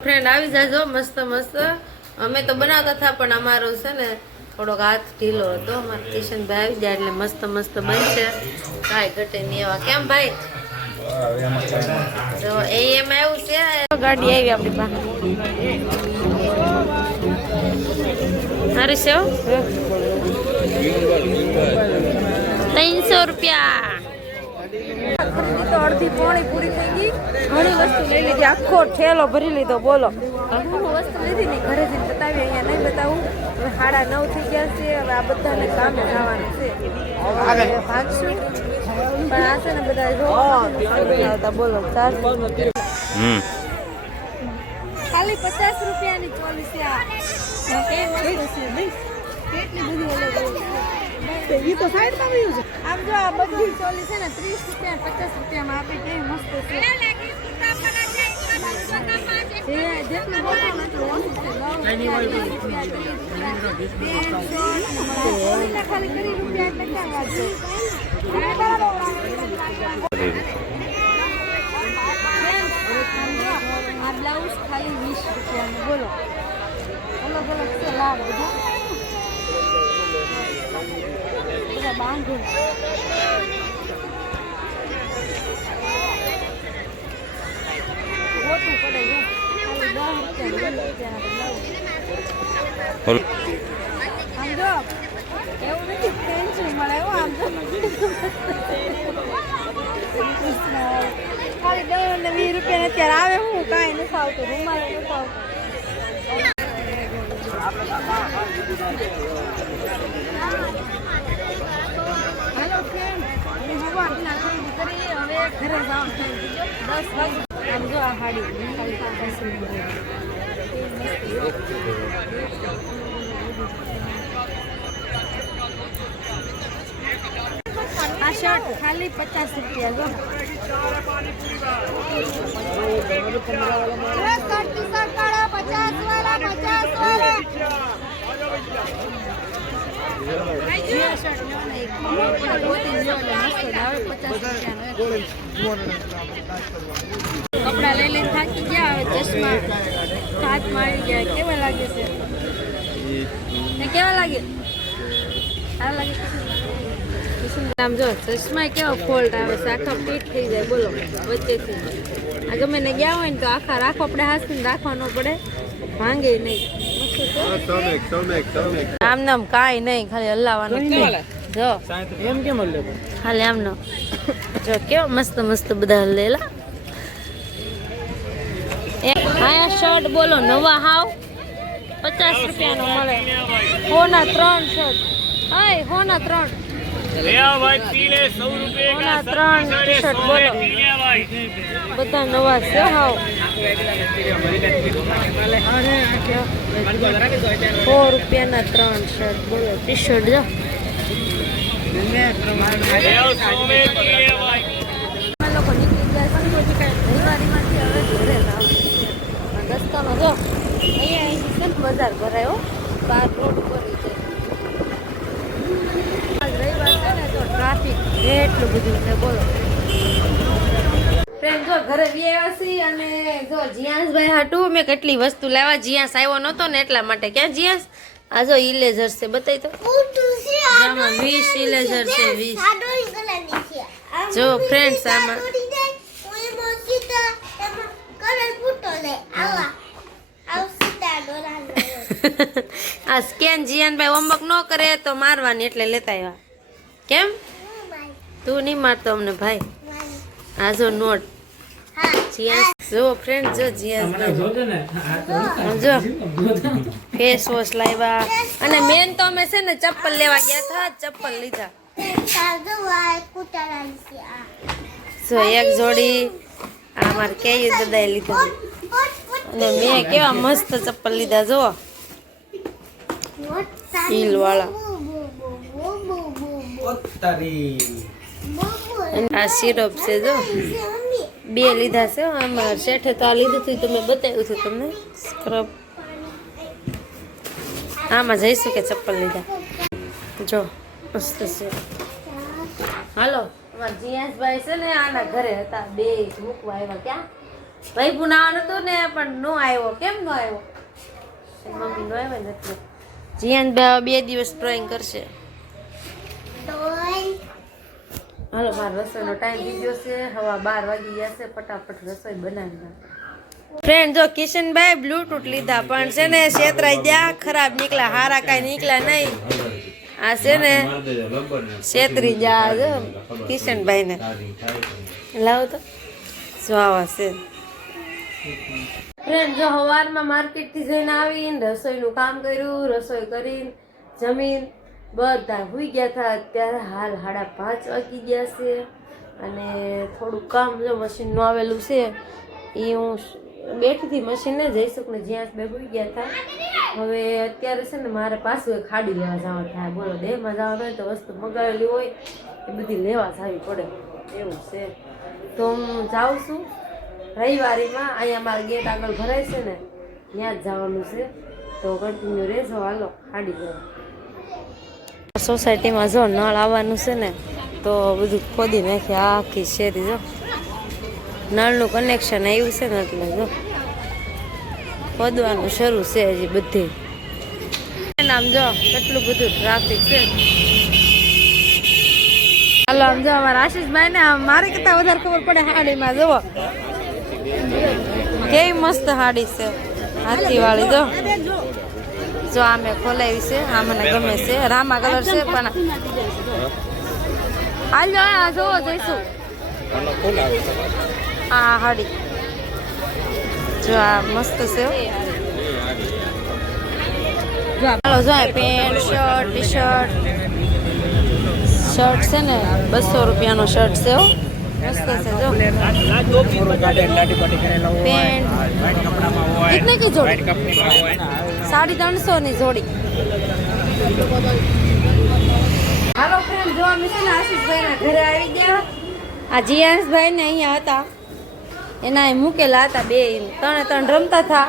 Friend આવી જાજો મસ્ત મસ્ત અમે તો બનાવતા હતા પણ અમારો છે ને થોડોક હાથ ઢીલો હતો અમાર કિશનભાઈ આવી જાય એટલે મસ્ત મસ્ત બનશે કાઈ ઘટે નહીં એવા કેમ ભાઈ જો એમ આવ્યું છે ગાડી આવી આપણી પાસે અરે સેવ 300 રૂપિયા તો અડધી પોણી પૂરી થઈ ગઈ ઘણી વસ્તુ લઈ લીધી આખો ઠેલો ભરી લીધો બોલો હું વસ્તુ લીધી ને ઘરે જઈને બતાવી અહીંયા નહીં બતાવું હવે 9:30 થઈ ગયા છે હવે આ બધાને કામે જવાનું છે ભાગશું પણ આ છે ને બધા જો બોલો 4 ખાલી 50 રૂપિયાની ચોલી છે આ કેટલી બધી અલગ ये तो साइड में भी है आम जो आ बड़ी चोली છે ને 30 રૂપિયા 50 રૂપિયામાં આપી કે મસ્ત છે એ જેટલું બોલો ને તો ઓછું છે ખાલી કરી રૂપિયા એટલે ક્યાં વાત છે આ બ્લાઉઝ ખાલી 20 રૂપિયાનું બોલો અલગ અલગ છે લાડ બધા बांधो वो तो पड़ेगा हम जो એવું નથી ટેન્શન મળે હો આમ તો ખાલી 10 અને 20 રૂપિયા અત્યારે આવે હું કાંઈ નથી આવતું રૂમાલ નથી આવતું હેલો ફ્રેન્ડ હું હવાના ખરીદી કરી હવે ઘરે જવાનું થઈ ગયું 10 વાગે આમ જો આ હાડી આ શર્ટ ખાલી 50 રૂપિયા જો કપડા લઈ લઈને થાકી ગયા હવે ચશ્મા હાથ મારી ગયા કેવા લાગે છે કેવા લાગે આ લાગે આમ જો ચશ્મા કેવો ફોલ્ટ આવે છે આખા ફીટ થઈ જાય બોલો વચ્ચેથી આ ગમે ને ગયા હોય ને તો આખા રાખો આપણે હાથને રાખવાનો પડે ભાંગે નહીં આમ નામ કાંઈ નહીં ખાલી હલાવવાનું જો એમ કેમ હલે ખાલી આમનો જો કેવો મસ્ત મસ્ત બધા હલેલા આ શર્ટ બોલો નવા હાવ 50 રૂપિયાનો મળે હોના 3 શર્ટ હાય હોના 3 ले आओ भाई पीले 100 रुपए का 3 टी-शर्ट बोलो બધા નવા છે હાવ 4 રૂપિયાના 3 શર્ટ બોલો ટી-શર્ટ જો ले आओ 100 में पीले भाई અમે લોકો નીકળી ગયા સંતોષી કાઈ દિવાળીમાંથી હવે ઘરે જાવ રસ્તામાં જો અહીંયા છે બજાર ભરાયો બાર રોડ પર છે ટ્રાફિક એટલું બધું છે બોલો ફ્રેન્ડ જો ઘરે વ્યવસી અને જો જીયાસભાઈ હાટુ મેં કેટલી વસ્તુ લાવ્યા જીયાસ આવ્યો નતો ને એટલા માટે ક્યાં જીયાસ આ જો ઇરેઝર છે બતાઈ તો આમાં 20 ઇરેઝર છે 20 જો ફ્રેન્ડ્સ આમાં આ સ્કેન જીયાનભાઈ હોમવર્ક ન કરે તો મારવાની એટલે લેતા આવ્યા કેમ તું નહીં મારતો અમને ભાઈ આ જો નોટ જીયાસ જો ફ્રેન્ડ જો જીયાસ જો ફેસ વોશ લાવ્યા અને મેન તો અમે છે ને ચપ્પલ લેવા ગયા હતા ચપ્પલ લીધા જો એક જોડી આ મારે કેયું દદાએ લીધા અને મેં કેવા મસ્ત ચપ્પલ લીધા જો હીલ વાળા આ સિરપ છે જો 2 લીધા છે આમાં શેઠે તો આ લીધું હતું તમે બતાવ્યું હતું તમને સ્ક્રબ આમાં જઈશું કે ચપ્પલ લીધા જો મસ્ત છે હાલો અમારા જીયાસભાઈ છે ને આના ઘરે હતા 2 મૂકવા આવ્યા ક્યાં ભાઈ પુનાવાનું હતું ને પણ નો આવ્યો. કેમ નો આવ્યો? મમ્મી નો આવ્યો ને એટલે જીયાન 2 દિવસ ડ્રોઈંગ કરશે. હાલો મારો રસોઈનો ટાઈમ થઈ ગયો છે. હવા 12 વાગી ગયા છે. ફટાફટ રસોઈ બનાવી નાખો. ફ્રેન્ડ જો કિશનભાઈ બ્લૂટૂથ લીધા પણ છે ને છેતરાઈ ગયા, ખરાબ નીકળ્યા, હારા કાંઈ નીકળ્યા નહીં. આ છે ને છેતરી ગયા જો કિશનભાઈ ને. લાવો તો જો આવા છે. ફ્રેન્ડ જો સવારમાં માર્કેટથી જઈને આવીને રસોઈનું કામ કર્યું, રસોઈ કરીને જમીન બધા સુઈ ગયા હતા. અત્યારે હાલ 5:30 વાગી ગયા છે અને થોડુંક કામ જો મશીનનું આવેલું છે એ હું બેઠીથી મશીનને જઈશું જ્યાં બે સુઈ ગયા હતા. હવે અત્યારે છે ને મારે પાછું એક ખાડી લેવા જવાનું થાય. બોલો દેહમાં જવાનું હોય તો વસ્તુ મગાવેલી હોય એ બધી લેવા જવી પડે એવું છે. તો હું જાઉં છું રવિવારીમાં. અહીંયા મારા ગેટ આગળ ભરાય છે ને ત્યાં જ જવાનું છે. તો કન્ટિન્યુ રહેજો. હાલો ખાડી લેવા. સોસાયટીમાં જો નળ આવવાનું છે ને તો બધું ખોદી નાખી આખી શેરી. જો નળનું કનેક્શન આવ્યું છે ને એટલે જો ખોદવાનું શરૂ છે હજી બધી. આમ જો કેટલું બધું ટ્રાફિક છે. હાલો આમ જો અમારા આશીષભાઈ ને મારે કરતા વધારે ખબર પડે હાડીમાં. જુઓ કેવી મસ્ત હાડી છે હાથી વાળી. જો આ મેં ખોલાવી છે. આ મને ગમે છે. રામા કલર છે પણ હાલો આ જોવો જઈશું. આ હાડી જો આ મસ્ત છે. હાલો જો પેન્ટ શર્ટ ટી શર્ટ છે ને 200 રૂપિયાનો શર્ટ છે. મસ્ત છે જો પેન્ટ. कितने की जोड़ी? 350 ની જોડી. હાલો ફ્રેન્ડ જો અમે છે ને આશીષભાઈના ઘરે આવી ગયા. આ જીયાંશભાઈ ને અહીંયા હતા એના અહીં મૂકેલા હતા. 3 રમતા હતા.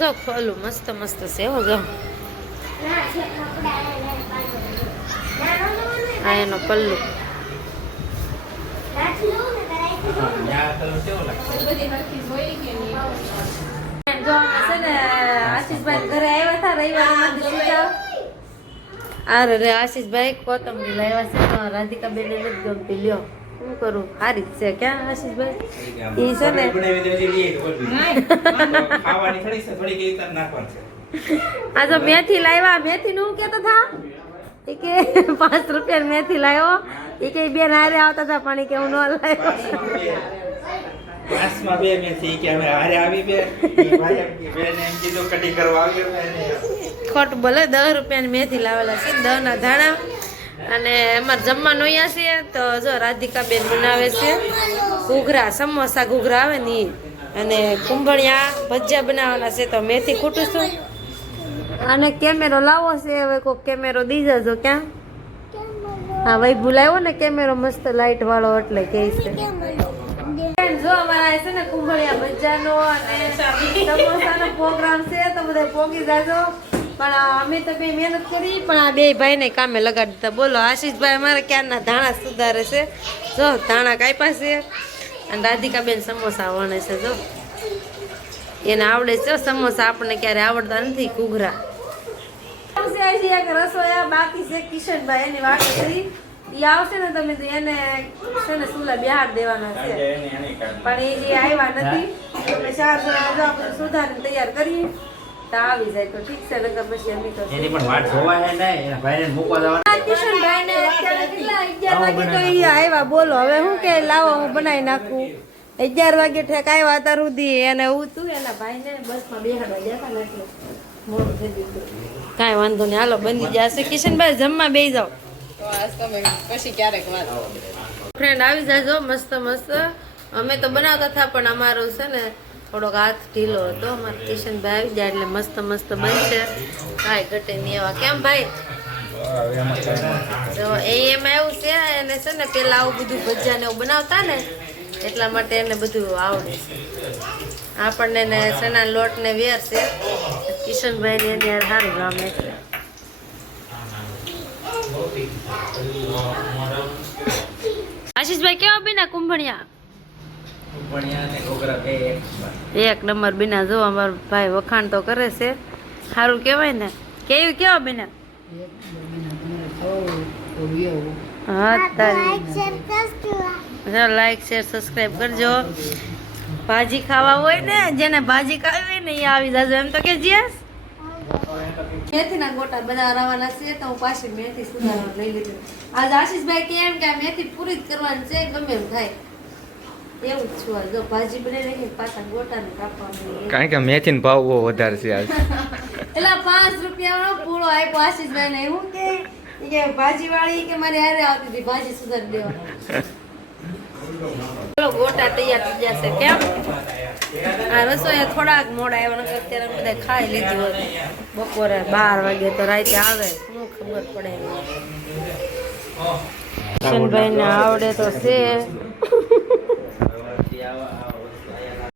જો ખોલું મસ્ત મસ્ત છે હો. જો આ એનો પલ્લુ. જો અમે છે ને આશીષભાઈ ઘરે આવ્યા હતા રવિવારે. અરે આશીષભાઈ કોથમરી લાવ્યા છે તો રાધિકા બેન નથી ગમતી. લ્યો શું કરું? સારી જ છે. ક્યાં આશીષભાઈ? એ છે ને આ જો મેથી લાવ્યા. મેથી નું કેતા હતા એ કે 5 રૂપિયા મેથી લાવ્યો. એ કે બેન હારે આવતા હતા પણ કે હું ન લાવ્યો. ખોટ બોલે. 10 રૂપિયાની મેથી લાવેલા છે. 10 ના ધાણા. અને અમારે જમવાનું અહીંયા છે તો જો રાધિકા બેન બનાવે છે ઘૂઘરા, સમોસા ઘૂઘરા આવે ને ઈ. અને કુંભળિયા ભજીયા બનાવવાના છે તો મેથી કૂટું છું. અને કેમેરો લાવો છે. હવે કોઈ કેમેરો દી જજો. ક્યાં? હા ભાઈ ભૂલાયો ને કેમેરો મસ્ત લાઈટ વાળો એટલે કે છે. જો અમારા છે ને કુંભળિયા ભજીયાનો અને સમોસાનો પ્રોગ્રામ છે તો બધા પોગી જાજો. પણ અમે તો બે મહેનત કરી પણ આ બે ભાઈને કામે લગાડી દીધા. બોલો આશીષભાઈ અમારે ક્યારના ધાણા સુધારે છે. જો ધાણા કાપ્યા છે અને રાધિકા બેન સમોસા વણે છે. જો એને આવડે છે સમોસા. આપણને ક્યારે આવડતા નથી. ઘૂઘરા રસોયા બાકી છે. કિશનભાઈ એની વાત કરી એ આવશે ને તમે એને છે ને સુલા બિહાર દેવાના છે પણ એ જે આવ્યા નથી. અમે 4 જણા સુધારીને તૈયાર કરીએ તો આવી જાય તો ઠીક છે. નકર પછી અમે તો એની પણ વાટ જોવા હે ને એના ભાઈને મૂકવા જવાના. કિશનભાઈ ને અત્યારે કેટલા 11 વાગે તો એ આવ્યા. બોલો હવે હું કે લાવો હું બનાવી નાખું. 11 વાગે ઠેક આવ્યા અત્યાર સુધી એને હું તું એના ભાઈને બસમાં બેહાડવા ગયા હતા ને એટલે મોડું થઈ ગયું. કાંઈ વાંધો નહીં. હાલો બની જશે. કિશનભાઈ જમવા બેસી જાઓ. પછી ક્યારેક વાત. ફ્રેન્ડ આવી જાજો મસ્ત મસ્ત. અમે તો બનાવતા હતા પણ અમારો છે ને થોડોક હાથ ઢીલો હતો. અમારા કિશનભાઈ આવી જાય એટલે મસ્ત મસ્ત બનશે. કાંઈ ઘટે નહીં એવા. કેમ ભાઈ? તો એમાં એવું છે એને છે ને પેલા આવું બધું ભજીયા ને એવું બનાવતા ને એટલા માટે એને બધું આવડે છે. આપણને ને ચણા લોટ ને વેર છે. કિશનભાઈ ને એની સારું ગામ એટલે. આશીષભાઈ કેવા બીના કુંભણિયા? એક નંબર બીના જો અમારો ભાઈ વખાણ તો કરે છે સારું કહેવાય ને કેવું કેવા બીના હા તારી લાઈક શેર સબસ્ક્રાઇબ કરજો ભાજી ખાવા હોય ને જેને ભાજી ખાવી હોય ને એ આવી જાજો એમ તો કે જીયાસ મેથીના ગોટા બનાવવાના છે તો હું પાછી મેથી સુધારવા લઈ લીધી આજ આશીષભાઈ કેમ કે મેથી પૂરી જ કરવાની છે ગમે એમ થાય એવું જ છું જો ભાજી બની રહી પાછા ગોટાને કાપવાનું કારણ કે મેથીનો ભાવ બહુ વધારે છે આજ એટલે 5 રૂપિયાનો પૂળો આપ્યો આશીષભાઈ ને હું કે ભાજી વાળી કે મારી હારે આવતી હતી ભાજી સુધારી દેવા ચલો ગોટા તૈયાર થઈ જશે કેમ આ રસોઈ થોડાક મોડા આવ્યા અત્યારે બધા ખાઈ લીધી હોય બપોરે 12 વાગે તો રાતે આવે શું ખબર પડે કિશનભાઈ ને આવડે તો છે